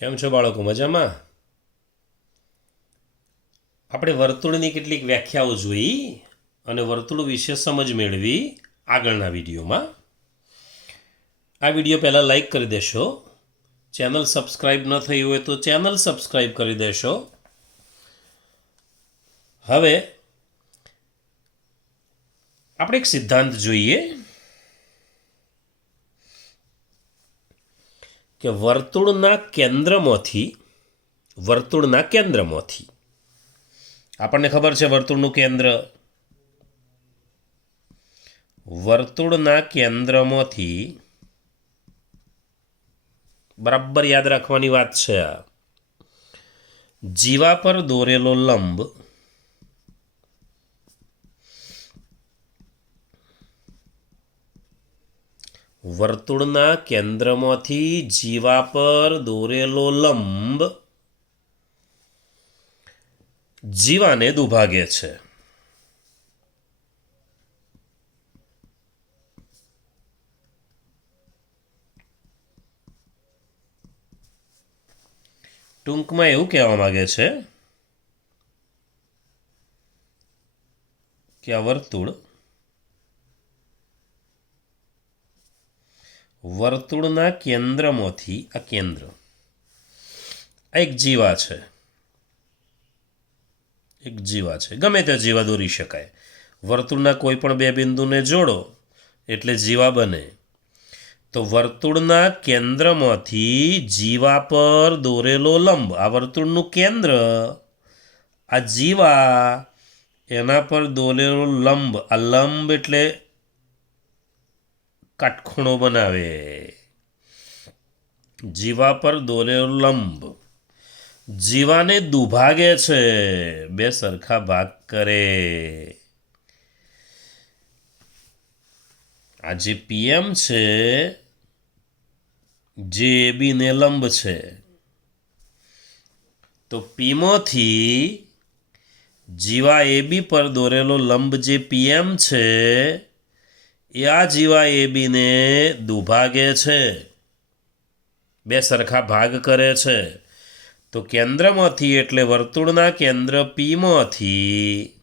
કેમ છો બાળકો? મજામાં? આપણે વર્તુળની કેટલીક વ્યાખ્યાઓ જોઈ અને વર્તુળ વિશે સમજ મેળવી આગળના વિડીયોમાં. આ વિડીયો પહેલાં લાઈક કરી દેશો. ચેનલ સબસ્ક્રાઈબ ન થઈ હોય તો ચેનલ સબસ્ક્રાઈબ કરી દેશો. હવે આપણે એક સિદ્ધાંત જોઈએ કે વર્તુળના કેન્દ્રમાંથી આપણને ખબર છે વર્તુળનું કેન્દ્રમાંથી બરાબર યાદ રાખવાની વાત છે. આ જીવા પર દોરેલો લંબ વર્તુળના કેન્દ્રમાંથી જીવા પર દોરેલો લંબ જીવાને દુભાગે છે. ટૂંકમાં એવું કહેવા માંગે છે કે આ વર્તુળના કેન્દ્રમાંથી આ એક જીવા છે, ગમે તે જીવા દોરી શકાય. વર્તુળના કોઈ પણ બે બિંદુને જોડો એટલે જીવા બને. તો વર્તુળના કેન્દ્રમાંથી જીવા પર દોરેલો લંબ, આ વર્તુળનું કેન્દ્ર, આ જીવા, એના પર દોરેલો લંબ, આ લંબ એટલે કાટખૂણો બનાવે. જીવા પર દોરેલો લંબ જીવાને દુભાગે છે, બે સરખા ભાગ કરે. આ જે પીએમ છે જે બી ને લંબ છે, તો પીમાંથી જીવા એબી પર દોરેલો લંબ જે પીએમ છે એ આ જીવા એબીને દુભાગે છે, બે સરખા ભાગ કરે છે. તો કેન્દ્રમાંથી એટલે વર્તુળના કેન્દ્ર પીમાંથી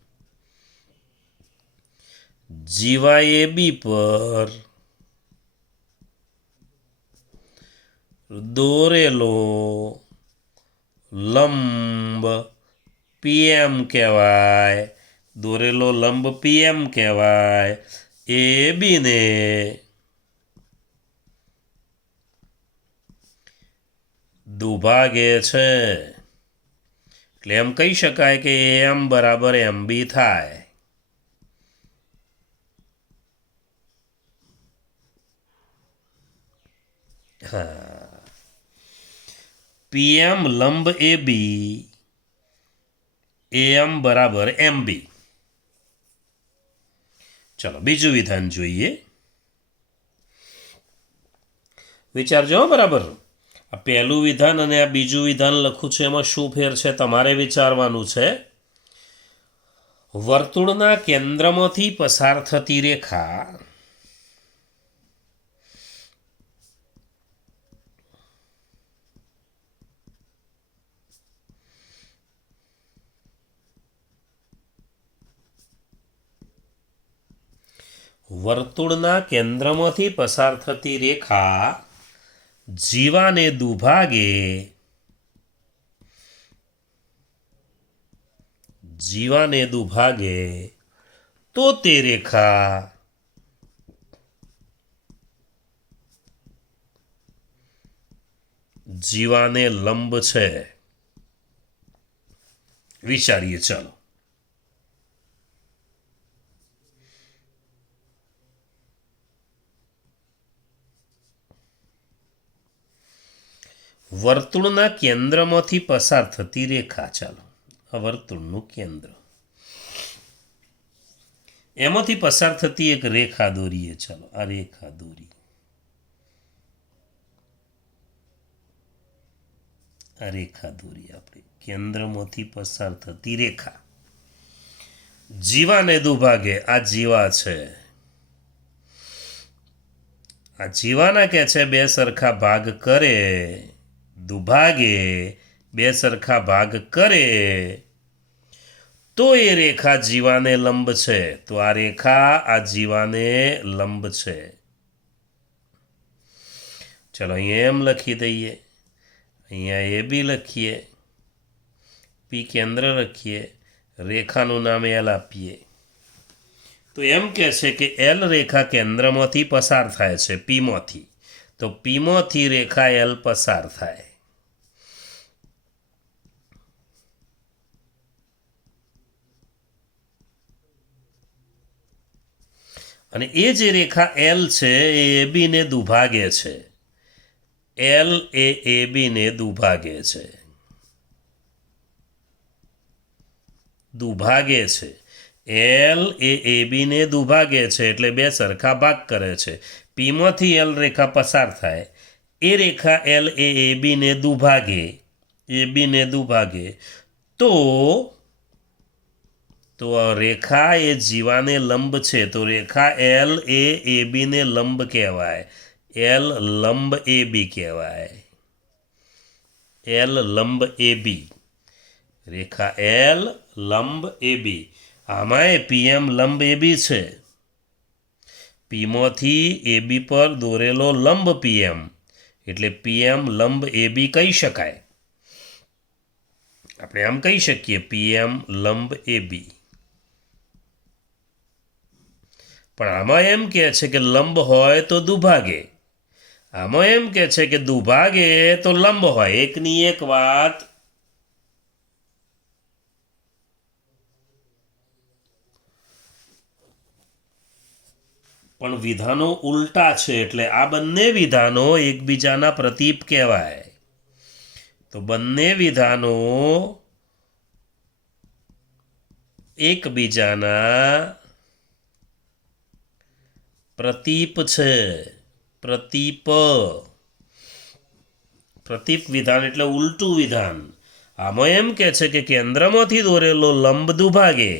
જીવા એબી પર દોરેલો લંબ પીએમ કહેવાય. દોરેલો લંબ પીએમ કહેવાય. એબીને દુભાગે છે. એટલે એમ કહી શકાય કે એમ બરાબર એમબી થાય. પીએમ લંબ એબી એમ બરાબર એમબી. ચલો બીજું વિધાન જોઈએ. વિચારજો બરાબર. આ પહેલું વિધાન અને આ બીજું વિધાન લખું છે એમાં શું ફેર છે તમારે વિચારવાનું છે. વર્તુળના કેન્દ્રમાંથી પસાર થતી રેખા વર્તુળના કેન્દ્રમાંથી પસાર થતી રેખા જીવાને દુભાગે તો તે રેખા જીવાને લંબ છે. વિચારીએ ચાલો. વર્તુળના કેન્દ્રમાંથી પસાર થતી રેખા, ચાલો આ વર્તુળનું કેન્દ્ર, એમાંથી પસાર થતી એક રેખા દોરીએ. ચાલો આ રેખા દોરી. આપણે કેન્દ્રમાંથી પસાર થતી રેખા જીવાને દુભાગે. આ જીવા છે. આ જીવાના કે છે બે સરખા ભાગ કરે દુભાગે બે સરખા ભાગ કરે તો એ રેખા જીવાને લંબ છે. તો આ રેખા આ જીવાને લંબ છે. ચલો અહીંયા એમ લખી દઈએ, અહીંયા એ બી લખીએ, પી કેન્દ્ર લખીએ, રેખાનું નામ એલ આપીએ. તો એમ કહે છે કે એલ રેખા કેન્દ્રમાંથી પસાર થાય છે પીમાંથી. તો પીમાંથી રેખા એલ પસાર થાય. અને એ જે રેખા એલ છે એ એબીને દુભાગે છે. એલ એ એબીને દુભાગે છે. દુભાગે છે. એલ એ એબીને દુભાગે છે એટલે બે સરખા ભાગ કરે છે. પીમાંથી એલ રેખા પસાર થાય. એ રેખા એલ એ એબીને દુભાગે, એબીને દુભાગે તો રેખા એ જીવાને લંબ છે. તો રેખા એલ એ એબીને લંબ કહેવાય. એલ લંબ એબી કહેવાય. એલ લંબ એબી. રેખા એલ લંબ એબી. આમાંય પીએમ લંબ એબી છે. પીમાંથી એબી પર દોરેલો લંબ પીએમ એટલે પીએમ લંબ એબી કહી શકાય. આપણે આમ કહી શકીએ પીએમ લંબ એબી. પણ આમાં એમ કહે છે કે લંબ હોય તો દુભાગે. આમાં એમ કહે છે કે દુભાગે તો લંબ હોય. એકની એક વાત પણ વિધાનો ઉલટા છે એટલે આ બંને વિધાનો એકબીજાના પ્રતીપ કહેવાય. તો બંને વિધાનો એકબીજાના પ્રતીપ છે. પ્રતીપ વિધાન એટલે ઉલટું વિધાન. આમાં એમ કહે છે કે કેન્દ્રમાંથી દોરેલો લંબ દુભાગે.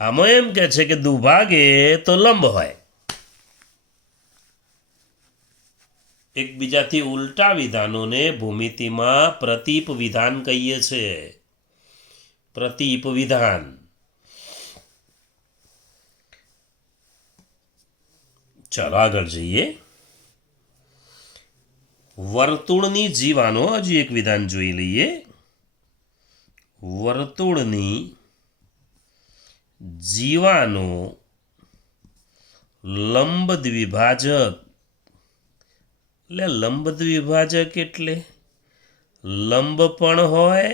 આમાં એમ કહે છે કે દુભાગે તો લંબ હોય. એકબીજાથી ઉલટા વિધાનોને ભૂમિતિમાં પ્રતીપ વિધાન કહીએ છીએ. પ્રતીપ વિધાન. ચાલો આગળ જઈએ. વર્તુળની જીવાનો હજી એક વિધાન જોઈ લઈએ. વર્તુળની જીવાનો લંબ દ્વિભાજક. એટલે લંબ દ્વિભાજક એટલે લંબ પણ હોય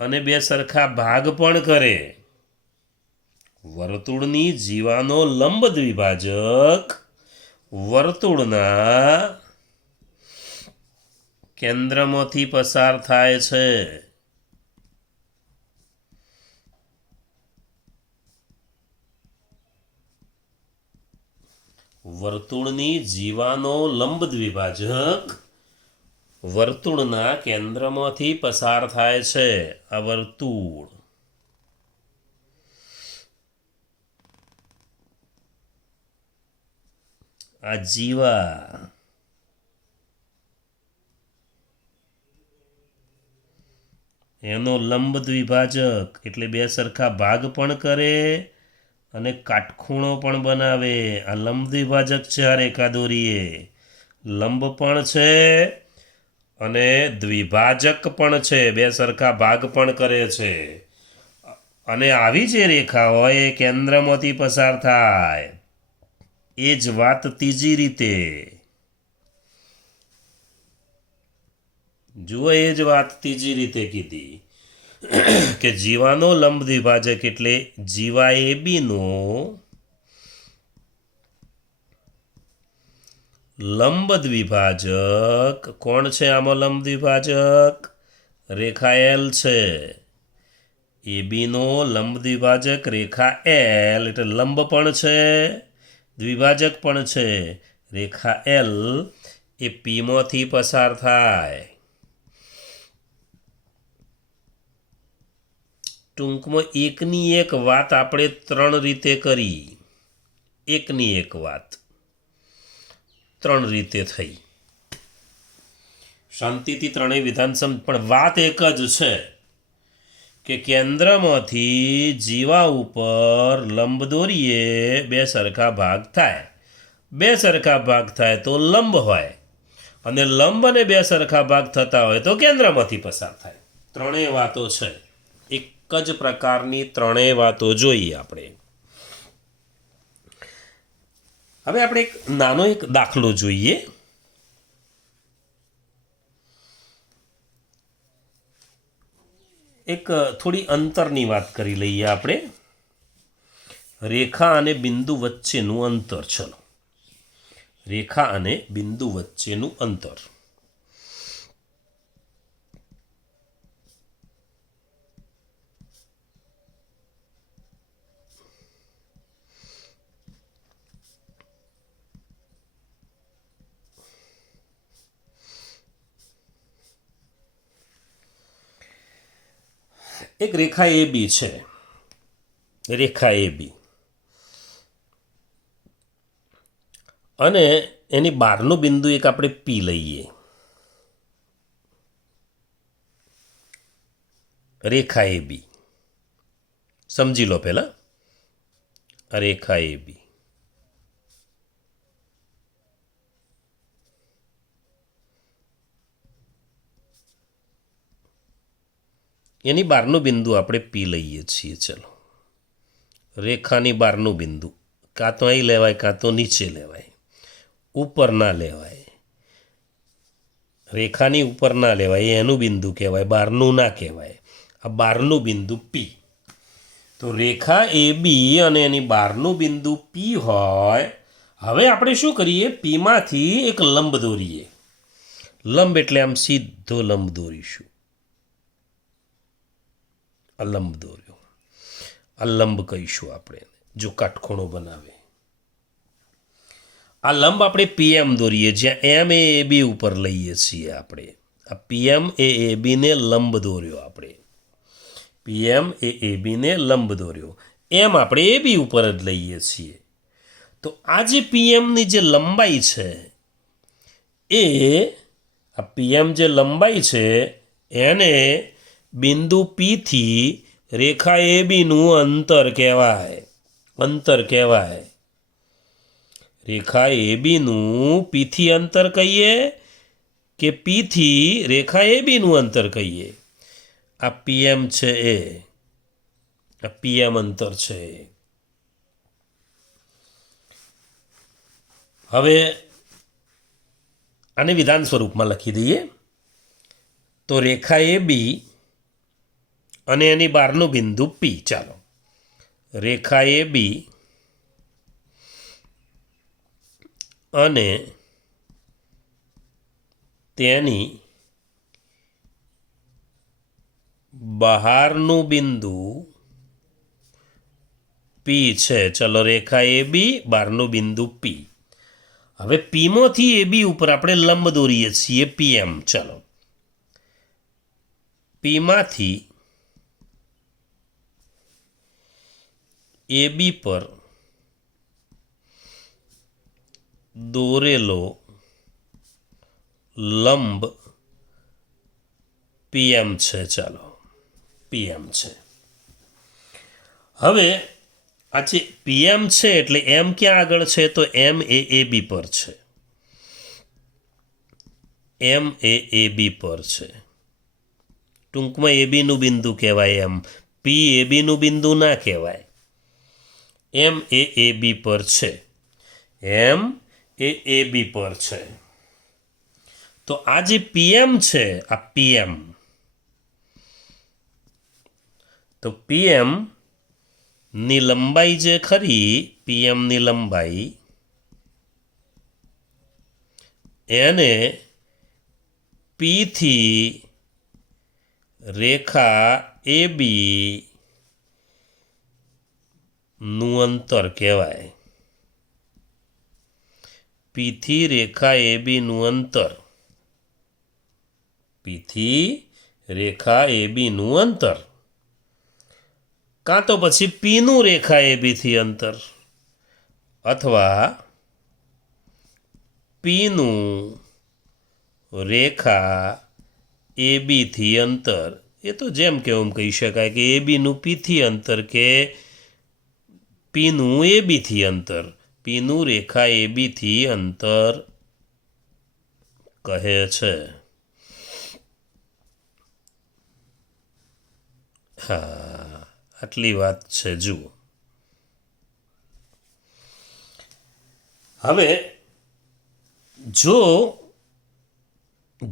અને બે સરખા ભાગ પણ કરે. વર્તુળની જીવાનો લંબ દ્વિભાજક વર્તુળના કેન્દ્રમાંથી પસાર થાય છે. વર્તુળની જીવાનો લંબ દ્વિભાજક વર્તુળના કેન્દ્રમાંથી પસાર થાય છે. આ વર્તુળ. આ જીવા. એનો લંબ દ્વિભાજક એટલે બે સરખા ભાગ પણ કરે અને કાટખૂણો પણ બનાવે. આ લંબ દ્વિભાજક છે. આ રેખા દોરીએ લંબ પણ છે અને દ્વિભાજક પણ છે. બે સરખા ભાગ પણ કરે છે. અને આવી જે રેખા હોય એ કેન્દ્રમાંથી પસાર થાય. એ જ વાત ત્રીજી રીતે. જુઓ એ જ વાત ત્રીજી રીતે કીધી કે જીવાનો લંબ દ્વિભાજક એટલે જીવા એબીનો લંબ દ્વિભાજક. કોણ છે આમાં લંબ દ્વિભાજક? રેખા એલ છે. એબીનો લંબ દ્વિભાજક રેખા એલ એટલે લંબ પણ છે દ્વિભાજક પણ છે. રેખા એલ એ પીમાંથી પસાર થાય. ટૂંકમાં એકની એક વાત આપણે ત્રણ રીતે કરી. એકની એક વાત ત્રણ રીતે થઈ. શાંતિથી ત્રણેય વિધાન પણ વાત એક જ છે કે કેન્દ્રમાંથી જીવા ઉપર લંબ દોરીએ બે સરખા ભાગ થાય. બે સરખા ભાગ થાય તો લંબ હોય, અને લંબ અને બે સરખા ભાગ થતા હોય તો કેન્દ્રમાંથી પસાર થાય. ત્રણેય વાતો છે. એક જ પ્રકારની ત્રણેય વાતો જોઈએ આપણે. હવે આપણે એક નાનો એક દાખલો જોઈએ. એક થોડી અંતરની વાત કરી લઈએ આપણે. રેખા અને બિંદુ વચ્ચેનું અંતર. ચલો, રેખા અને બિંદુ વચ્ચેનું અંતર. એક રેખા એ બી છે. રેખા એ બી અને એની બહારનું બિંદુ એક આપણે પી લઈએ. રેખા એ બી સમજી લો પહેલા. રેખા એ બી એની બહારનું બિંદુ આપણે પી લઈએ છીએ. ચલો, રેખાની બહારનું બિંદુ કાં તો અહીં લેવાય કાં તો નીચે લેવાય, ઉપર ના લેવાય. રેખાની ઉપર ના લેવાય, એનું બિંદુ કહેવાય, બહારનું ના કહેવાય. આ બહારનું બિંદુ પી. તો રેખા એ બી અને એની બહારનું બિંદુ પી હોય. હવે આપણે શું કરીએ? પીમાંથી એક લંબ દોરીએ. લંબ એટલે આમ સીધો લંબ દોરીશું. આ લંબ દોર્યો. આ લંબ કહીશું આપણે, જો કાટખૂણો બનાવે. આ લંબ આપણે પીએમ દોરીએ, જ્યાં એમ એ બી ઉપર લઈએ છીએ આપણે. આ પીએમ એ બીને લંબ દોર્યો આપણે. પીએમ એ બીને લંબ દોર્યો. એમ આપણે એ બી ઉપર જ લઈએ છીએ. તો આ જે પીએમની જે લંબાઈ છે, એ આ પીએમ જે લંબાઈ છે એને બિંદુ પીથી રેખા એ બીનું અંતર કહેવાય. અંતર કહેવાય. રેખા એ બીનું પીથી અંતર કહીએ કે પીથી રેખા એ બીનું અંતર કહીએ? આ પીએમ છે, આ પીએમ અંતર છે. હવે આને વિધાન સ્વરૂપમાં લખી દઈએ. તો રેખા એ બી અને એની બહારનું બિંદુ પી. ચાલો, રેખા એ બી અને તેની બહારનું બિંદુ પી છે. ચલો, રેખા એ બી, બહારનું બિંદુ પી. હવે પીમાંથી એ બી ઉપર આપણે લંબ દોરીએ છીએ, પીએમ. ચલો, પીમાંથી એ બી પર દોરેલો લંબ પીએમ છે. ચાલો, પીએમ છે. હવે આ જે પીએમ છે એટલે એમ ક્યાં આગળ છે? તો એમ એ બી પર છે. એમ એ બી પર છે. ટૂંકમાં એ બીનું બિંદુ કહેવાય. એમ પી એ બીનું બિંદુ ના કહેવાય. એમ એ બી પર છે. એમ એ બી પર છે. તો આ જે પીએમ છે, આ પીએમ, તો પીએમ ની લંબાઈ જે ખરી, પીએમની લંબાઈ, એને પીથી રેખા એ બી નું અંતર કહેવાય. પીથી રેખા એ બીનું અંતર. પીથી રેખા એ બીનું અંતર, કાં તો પછી પીનું રેખા એ બીથી અંતર, અથવા પીનું રેખા એ બીથી અંતર, એ તો જેમ કે એમ કહી શકાય કે એ બીનું પીથી અંતર કે પીનું એ બીથી અંતર, પીનું રેખા એ બીથી અંતર કહે છે. હા, આટલી વાત છે. જુઓ, હવે જો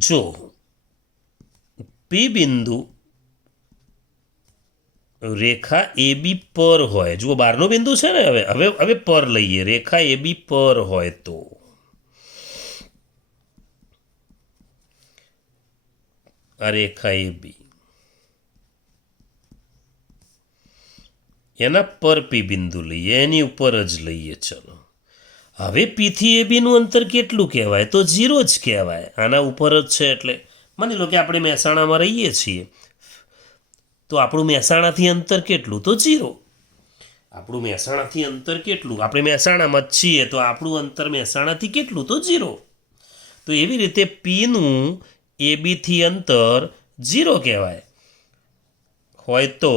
જો પી બિંદુ રેખા એ બી પર હોય, જુઓ બહારનો બિંદુ છે ને, હવે હવે હવે પર લઈએ, રેખા એ બી પર હોય તો આ રેખા એ બી એના પર પી બિંદુ લઈએ, એની ઉપર જ લઈએ. ચલો, હવે પીથી એ બીનું અંતર કેટલું કહેવાય? તો 0 જ કહેવાય. આના ઉપર જ છે એટલે માની લો કે આપણે મહેસાણામાં રહીએ છીએ, તો આપણું મહેસાણાથી અંતર કેટલું? તો 0. આપણું મહેસાણાથી અંતર કેટલું? આપણે મહેસાણામાં જ છીએ તો આપણું અંતર મહેસાણાથી કેટલું? તો 0. તો એવી રીતે પીનું એ બીથી અંતર 0 કહેવાય. હોય તો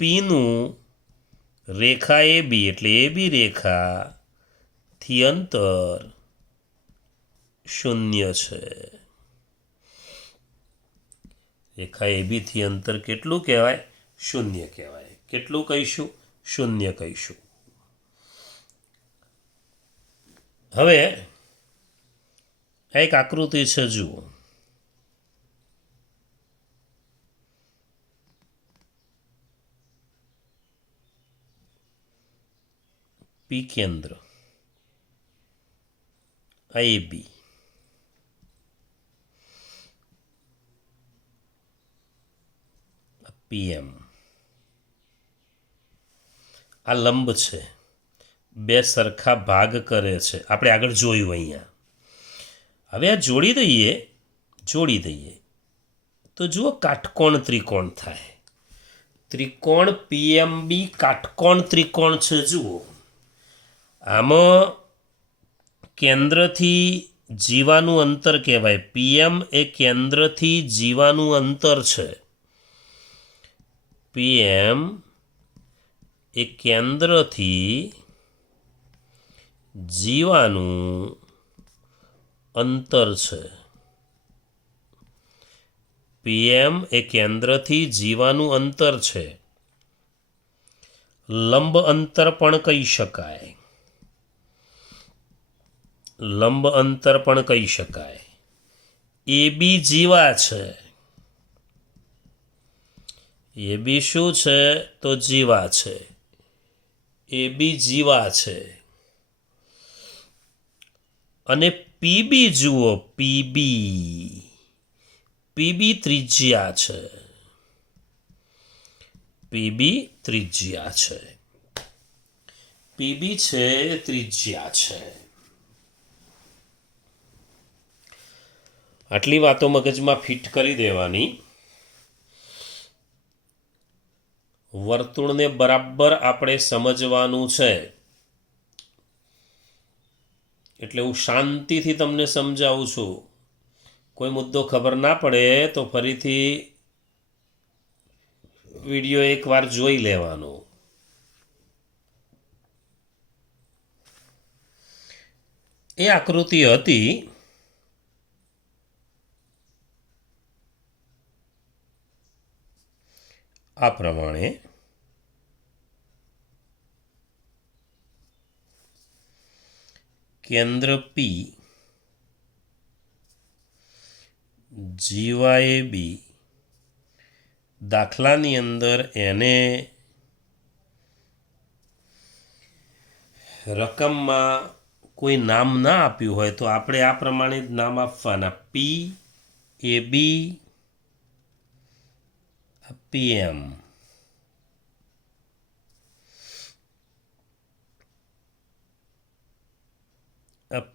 પીનું રેખા એ બી એટલે એ બી રેખાથી અંતર 0 છે. રેખા એ બીથી અંતર કેટલું કહેવાય? 0 કહેવાય. કેટલું કહીશું? 0 કહીશું. હવે એક આકૃતિ છે, જુઓ. પી કેન્દ્ર એ બી, પીએમ, આ લંબ છે, બે સરખા ભાગ કરે છે. આપણે આગળ જોયું અહીંયા. હવે આ જોડી દઈએ તો જુઓ કાટકોણ ત્રિકોણ થાય. ત્રિકોણ પીએમબી કાટકોણ ત્રિકોણ છે. જુઓ, આમાં કેન્દ્રથી જીવાનું અંતર કહેવાય. પીએમ એ કેન્દ્રથી જીવાનું અંતર છે. પીએમ એ કેન્દ્રથી જીવાનું અંતર છે. પીએમ એ કેન્દ્રથી જીવાનું અંતર છે. લંબ અંતર પણ કહી શકાય. લંબ અંતર પણ કહી શકાય. એ બી જીવા છે. એ બી શું છે? તો જીવા છે. એ બી જીવા છે. અને પીબી જુઓ, પીબી ત્રિજ્યા છે. પીબી ત્રિજ્યા છે. પીબી છે ત્રિજ્યા છે. આટલી વાતો મગજમાં ફિટ કરી દેવાની. વર્તુળને બરાબર આપણે સમજવાનું છે. એટલે હું શાંતિથી તમને સમજાવું છું. કોઈ મુદ્દો ખબર ના પડે તો ફરીથી વિડીયો એકવાર જોઈ લેવાનો. એ આકૃતિ હતી આ પ્રમાણે. કેન્દ્ર પી, જીવાય બી, દાખલાની અંદર એને રકમમાં કોઈ નામ ના આપ્યું હોય તો આપણે આ પ્રમાણે જ નામ આપવાના. પી એ બી પીએમ.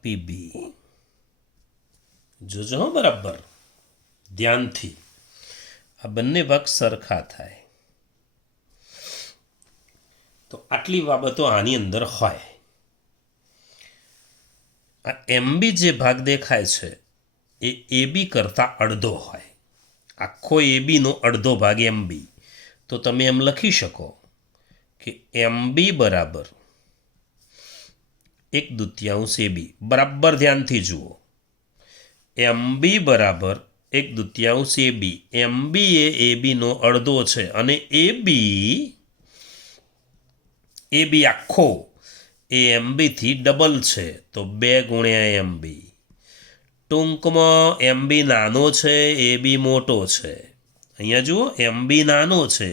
પીબી જોજો હો, બરાબર ધ્યાનથી. આ બંને ભાગ સરખા થાય. તો આટલી બાબતો આની અંદર હોય. આ એમબી જે ભાગ દેખાય છે એ એબી કરતાં અડધો હોય. આખો એબીનો અડધો ભાગ એમબી. તો તમે એમ લખી શકો કે એમબી બરાબર 1/2 એબી. બરાબર ધ્યાનથી જુઓ. એમબી બરાબર 1/2 એબી. એમબી એ એબીનો અડધો છે અને એબી આખો એ એમબીથી ડબલ છે, તો 2 ગુણ્યા એમબી. ટૂંકમાં એમબી નાનો છે, એબી મોટો છે. અહીંયા જુઓ, એમબી નાનો છે,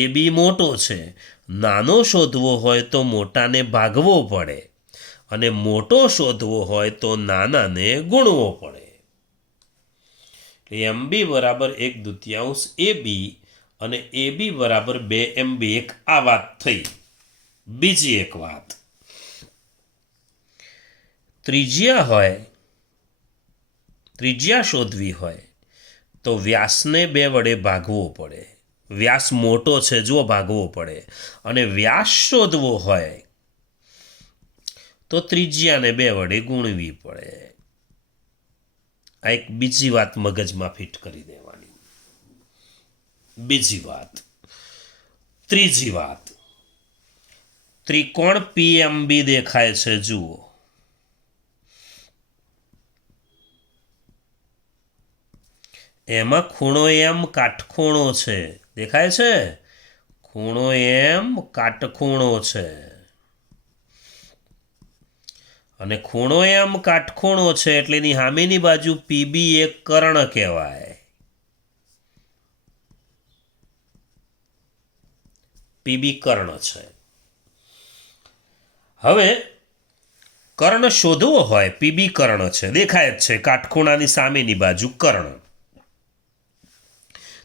એબી મોટો છે. નાનો શોધવો હોય તો મોટાને ભાગવો પડે અને મોટો શોધવો હોય તો નાનાને ગુણવો પડે. એમબી બરાબર 1/2 એબી અને એબી બરાબર 2 એમબી. એક આ વાત થઈ. બીજી એક વાત, ત્રિજ્યા શોધવી હોય તો વ્યાસને 2 વડે ભાગવો પડે. વ્યાસ મોટો છે જો ભાગવો પડે. અને વ્યાસ શોધવો હોય તો ત્રિજ્યાને 2 વડે ગુણવી પડે. આ એક બીજી વાત મગજમાં ફિટ કરી દેવાની. બીજી વાત. ત્રીજી વાત, ત્રિકોણ પીએમબી દેખાય છે જુઓ. એમાં ખૂણો એમ કાટખૂણો છે. દેખાય છે? ખૂણો એમ કાટખૂણો છે. અને ખૂણો એમ કાટખૂણો છે એટલે એની સામેની બાજુ પીબી એક કર્ણ કહેવાય. પીબી કર્ણ છે. હવે કર્ણ શોધવો હોય, પીબી કર્ણ છે, દેખાય જ છે, કાટખૂણાની સામેની બાજુ કર્ણ.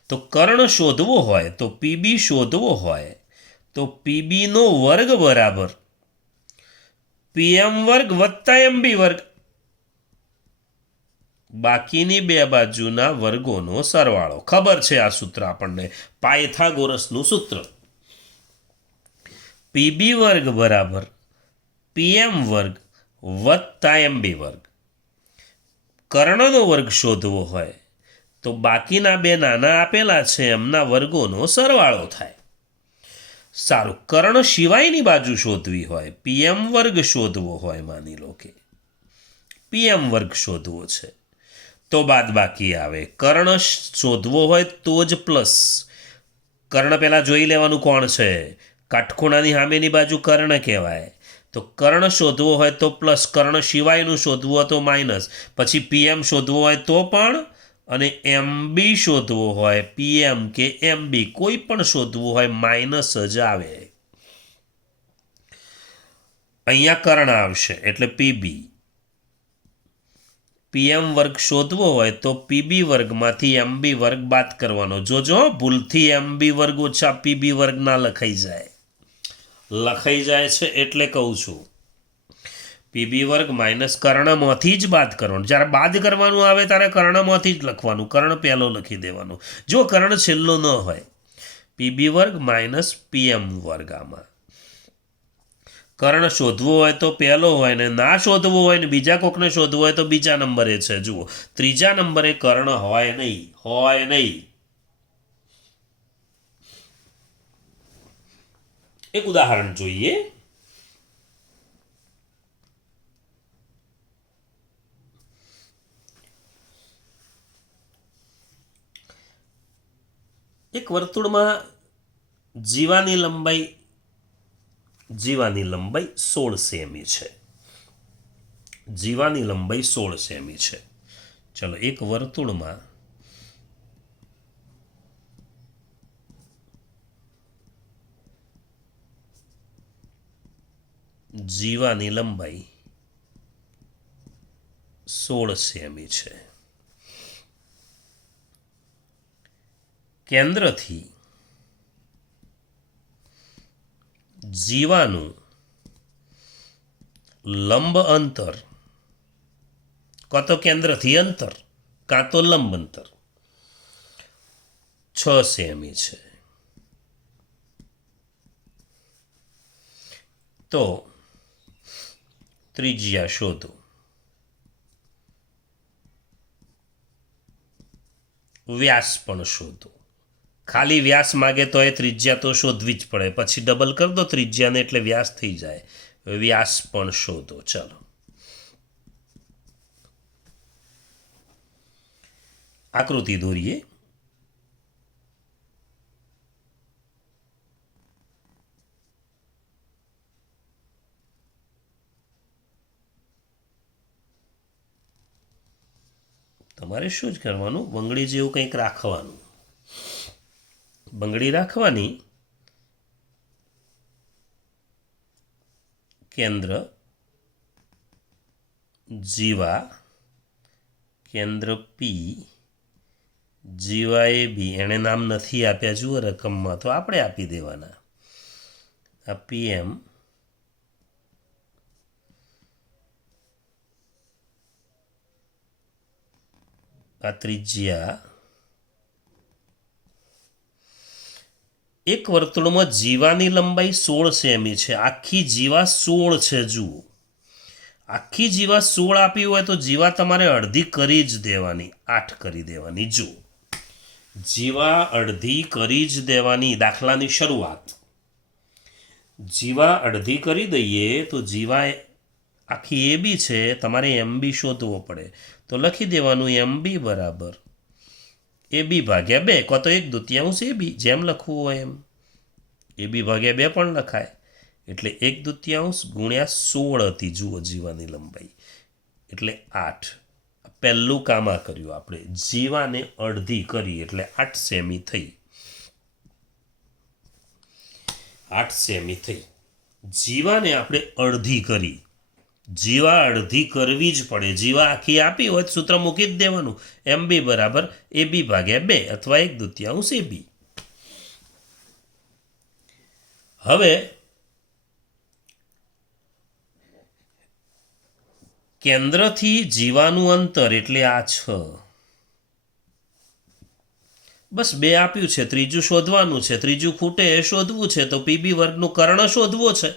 તો કર્ણ શોધવો હોય તો પીબી શોધવો હોય તો પીબીનો વર્ગ બરાબર પીએમ વર્ગ વત્તા એમબી વર્ગ. બાકીની 2 બાજુના વર્ગોનો સરવાળો. ખબર છે આ સૂત્ર આપણને, પાયથાગોરસનું સૂત્ર. પીબી વર્ગ બરાબર પીએમ વર્ગ વત્તા એમબી વર્ગ. કર્ણનો વર્ગ શોધવો હોય તો બાકીના 2 નાના આપેલા છે એમના વર્ગોનો સરવાળો થાય. સારું, કર્ણ સિવાયની બાજુ શોધવી હોય, પીએમ વર્ગ શોધવો હોય, માની લો કે પીએમ વર્ગ શોધવો છે તો બાદ બાકી આવે. કર્ણ શોધવો હોય તો જ પ્લસ. કર્ણ પહેલાં જોઈ લેવાનું કોણ છે. કાટખૂણાની સામેની બાજુ કર્ણ કહેવાય. તો કર્ણ શોધવો હોય તો પ્લસ, કર્ણ સિવાયનું શોધવું હોય તો માઇનસ, પછી પીએમ શોધવો હોય તો પણ, અને એમબી શોધવો હોય, પીએમ કે એમબી કોઈ પણ શોધવું હોય માઇનસ જ આવે. અહીંયા કર્ણ આવશે એટલે પીબી. પીએમ વર્ગ શોધવો હોય તો પીબી વર્ગમાંથી એમબી વર્ગ બાદ કરવાનો. જોજો ભૂલથી એમબી વર્ગ ઓછા પીબી વર્ગ ના લખાઈ જાય. લખાઈ જાય છે એટલે કહું છું. પીબી વર્ગ માઇનસ કર્ણમાંથી જ બાદ કરવાનું. જ્યારે બાદ કરવાનું આવે ત્યારે કર્ણમાંથી જ લખવાનું. કર્ણ પહેલો લખી દેવાનો. જો કર્ણ છેલ્લો ન હોય. પીબી વર્ગ માઇનસ પીએમ વર્ગ. આમાં કર્ણ શોધવો હોય તો પહેલો હોય ને ના શોધવો હોય ને બીજા કોકને શોધવો હોય તો બીજા નંબરે છે. જુઓ, ત્રીજા નંબરે કર્ણ હોય નહીં. એક ઉદાહરણ જોઈએ. એક વર્તુળમાં જીવાની લંબાઈ 16 સેમી છે. જીવાની લંબાઈ 16 સેમી છે. ચલો, એક વર્તુળમાં જીવાની લંબાઈ 16 સેમી છે. કેન્દ્રથી જીવાનું લંબ અંતર, કાં તો કેન્દ્રથી અંતર કાં તો લંબ અંતર 6 સેમી છે. તો ત્રિજ્યા શોધો. વ્યાસ પણ શોધો. ખાલી વ્યાસ માગે તો એ ત્રિજ્યા તો શોધવી જ પડે, પછી ડબલ કરી દો ત્રિજ્યાને એટલે વ્યાસ થઈ જાય. વ્યાસ પણ શોધો. ચલો આકૃતિ દોરીએ. તમારે શું જ કરવાનું, બંગડી જેવું કંઈક રાખવાનું. બંગડી રાખવાની, કેન્દ્ર જીવા, કેન્દ્ર પી, જીવા એ બી. એણે નામ નથી આપ્યા જુઓ રકમમાં, તો આપણે આપી દેવાના. આ PM, આ ત્રિજ્યા. એક વર્તુળમાં જીવાની લંબાઈ 16 સેમી છે. આખી જીવા 16 છે. જુઓ, આખી જીવા 16 આપી હોય તો જીવા તમારે અડધી કરી જ દેવાની, 8 કરી દેવાની. જુઓ, જીવા અડધી કરી જ દેવાની. દાખલાની શરૂઆત. જીવા અડધી કરી દઈએ તો જીવા આખી એ બી છે, તમારે MB શોધવો પડે. તો લખી દેવાનું MB બરાબર AB ભાગ્યા 2, કાં તો 1/2 AB, જેમ લખવું હોય એમ. AB ભાગ્યા 2 પણ લખાય. એટલે 1/2 ગુણ્યા 16 હતી જુઓ જીવાની લંબાઈ, એટલે 8. પહેલું કામ આ કર્યું આપણે, જીવાને અડધી કરી એટલે 8 સેમી થઈ. 8 સેમી થઈ. જીવાને આપણે અડધી કરી. જીવા અડધી કરવી જ પડે. જીવા આખી આપી હોય સૂત્ર મૂકી જ દેવાનું, MB બરાબર AB ભાગ્યા 2 અથવા 1/2 AB. હવે કેન્દ્રથી જીવાનું અંતર એટલે આ 6. બસ 2 આપ્યું છે, ત્રીજું શોધવાનું છે. ત્રીજું ખૂટે એ શોધવું છે, તો PB વર્ગનું કર્ણ શોધવો છે.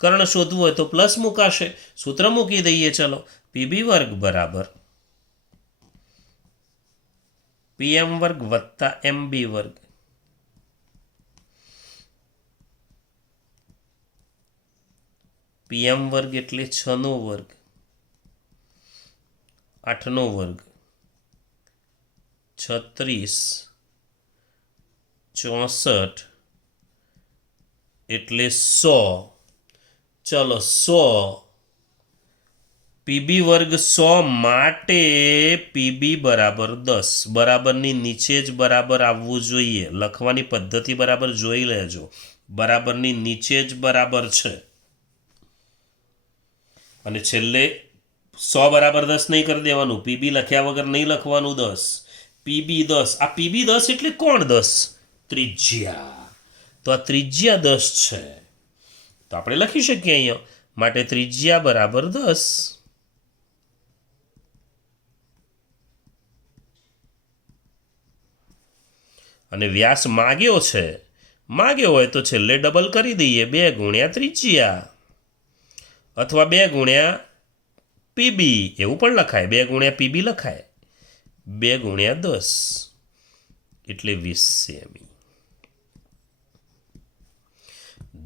કર્ણ શોધવું હોય તો પ્લસ મુકાશે. સૂત્ર મૂકી દઈએ. ચલો, PB વર્ગ બરાબર PM વર્ગ વત્તા MB વર્ગ. PM વર્ગ એટલે 6નો વર્ગ, 8નો વર્ગ, 36, 64 એટલે 100. ચલો 100. PB વર્ગ 100 માટે PB બરાબર 10. બરાબરની નીચે જ બરાબર આવવું જોઈએ. લખવાની પદ્ધતિ બરાબર જોઈ લેજો. બરાબરની નીચે જ બરાબર છે. અને છેલ્લે 100 બરાબર 10 નહીં કરી દેવાનું. PB લખ્યા વગર નહીં લખવાનું 10. PB 10. આ PB 10 એટલે કોણ 10? ત્રિજ્યા. તો આ ત્રિજ્યા 10 છે. તો આપણે લખી શકીએ અહીંયા, માટે ત્રિજ્યા બરાબર 10. અને વ્યાસ માગ્યો છે. માગ્યો હોય તો છેલ્લે ડબલ કરી દઈએ, 2 ગુણ્યા ત્રિજ્યા અથવા 2 ગુણ્યા PB એવું પણ લખાય. 2 ગુણ્યા PB લખાય. 2 ગુણ્યા 10 એટલે 20 સેમી.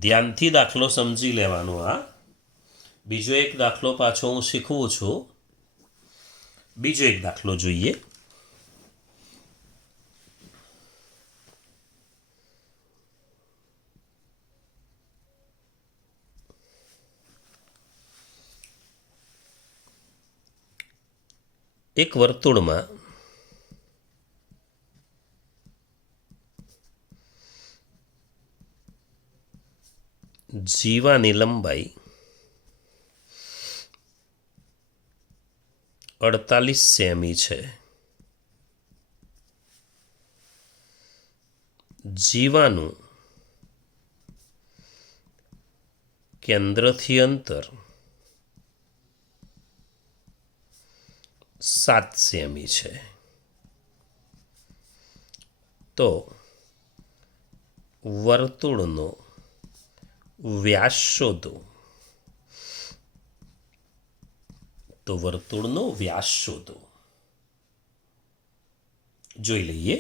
ધ્યાનથી દાખલો સમજી લેવાનો. આ બીજો એક દાખલો પાછો હું શીખવું છું. બીજો એક દાખલો જોઈએ. એક વર્તુળમાં જીવાની લંબાઈ 48 સેમી છે. જીવાનું કેન્દ્રથી અંતર 7 સેમી છે. તો વર્તુળનો વ્યાસ શોધો. તો વર્તુળનો વ્યાસ શોધો. જોઈ લઈએ.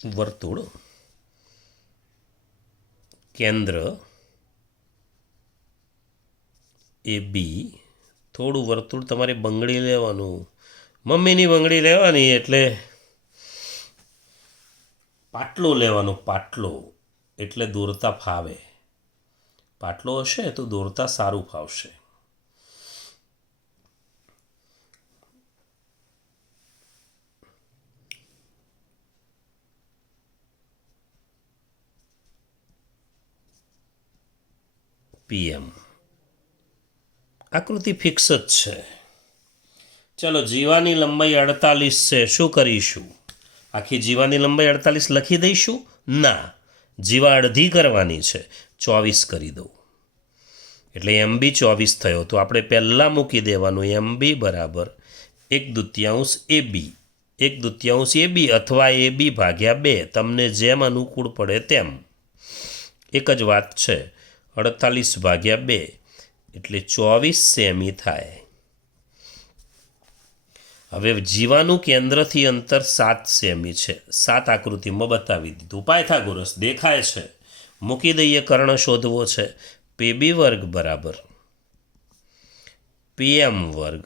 વર્તુળ, કેન્દ્ર એ બી. થોડું વર્તુળ તમારે બંગડી લેવાનું, મમ્મીની બંગડી લેવાની, એટલે પાટલો લેવાનો. પાટલો એટલે દોરતા ફાવે. પાટલો હશે તો દોરતા સારું ફાવશે. PM આકૃતિ ફિક્સ જ છે. ચલો, જીવાની લંબાઈ 48 છે. શું કરીશું? આખી જીવાની લંબાઈ 48 લખી દઈશું? ના, જીવા અડધી કરવાની છે, 24 કરી દઉં. એટલે MB 24 થયો. તો આપણે પહેલાં મૂકી દેવાનું MB બરાબર 1/2 AB. 1/2 AB અથવા AB ભાગ્યા 2, તમને જેમ અનુકૂળ પડે તેમ. એક જ વાત છે, 48 ભાગ્યા 2 એટલે 24 સેમી થાય. હવે જીવાનું કેન્દ્રથી અંતર 7 સેમી છે. 7 આકૃતિમાં બતાવી દીધું. પાયથાગોરસ દેખાય છે, મૂકી દઈએ. કર્ણ શોધવો છે. PB વર્ગ બરાબર PM વર્ગ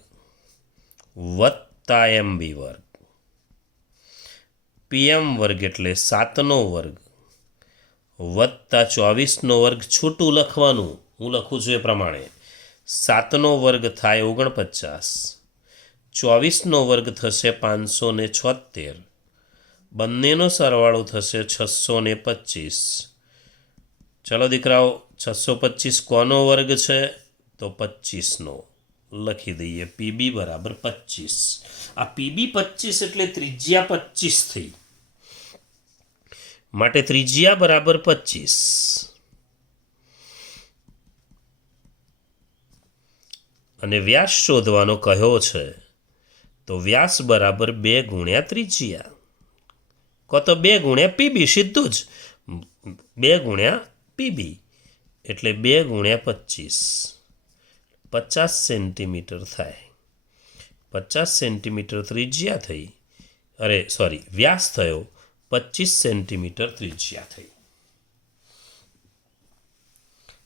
વત્તા MB વર્ગ. PM વર્ગ એટલે 7નો વર્ગ વત્તા 24નો વર્ગ. છૂટું લખવાનું, હું લખું છું એ પ્રમાણે. 7નો વર્ગ થાય 49, 24નો વર્ગ થશે 576, બંનેનો સરવાળો થશે 625. ચલો દીકરાઓ, 625 કોનો વર્ગ છે? તો 25નો. લખી દઈએ PB બરાબર 25. આ PB 25 એટલે ત્રિજ્યા 25 થઈ, માટે ત્રિજ્યા બરાબર 25. અને વ્યાસ શોધવાનો કહ્યો છે, તો વ્યાસ બરાબર 2 ગુણ્યા ત્રિજ્યા, કો તો 2 ગુણ્યા PB. સીધું જ 2 ગુણ્યા PB એટલે 2 ગુણ્યા 25, 50 સેન્ટીમીટર થાય. 50 સેન્ટીમીટર ત્રિજ્યા થઈ, વ્યાસ થયો, 25 સેન્ટીમીટર ત્રિજ્યા થઈ.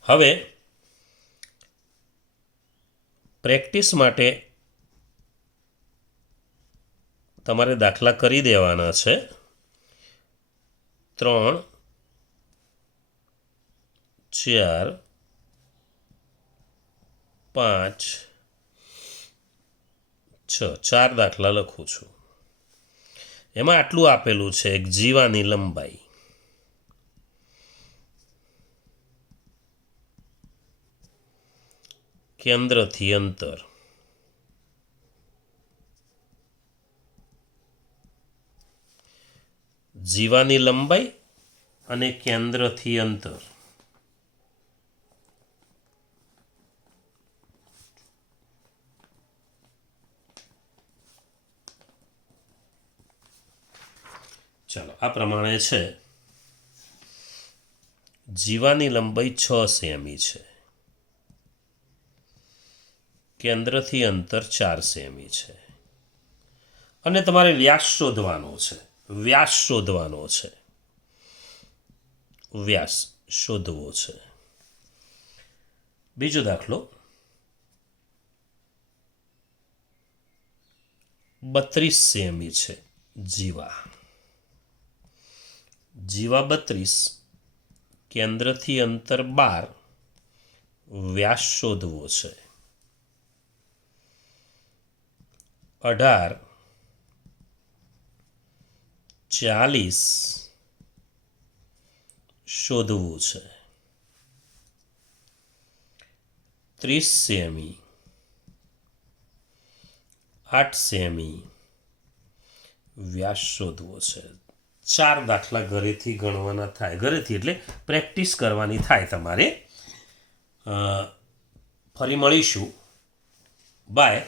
હવે પ્રેક્ટિસ માટે તમારે દાખલા કરી દેવાના છે. 3, 4, 5, 6, 4 દાખલા લખું છું. એમાં આટલું આપેલું છે, એક જીવાની લંબાઈ. કેન્દ્રથી અંતર, જીવાની લંબાઈ અને કેન્દ્રથી અંતર. ચાલો, આ પ્રમાણે છે. જીવાની લંબાઈ 6 સેમી છે, કેન્દ્રથી અંતર 4 સેમી છે, અને તમારે વ્યાસ શોધવાનો છે. વ્યાસ શોધવો છે. બીજો દાખલો, 32 સેમી છે જીવા. 32, કેન્દ્રથી અંતર 12, વ્યાસ શોધવો છે. 18, 40 શોધવું છે. 30 સેમી, 8 સેમી વ્યાસ શોધવો છે. 4 દાખલા ઘરેથી ગણવાના થાય. ઘરેથી એટલે પ્રેક્ટિસ કરવાની થાય તમારે. ફરી મળીશું. બાય.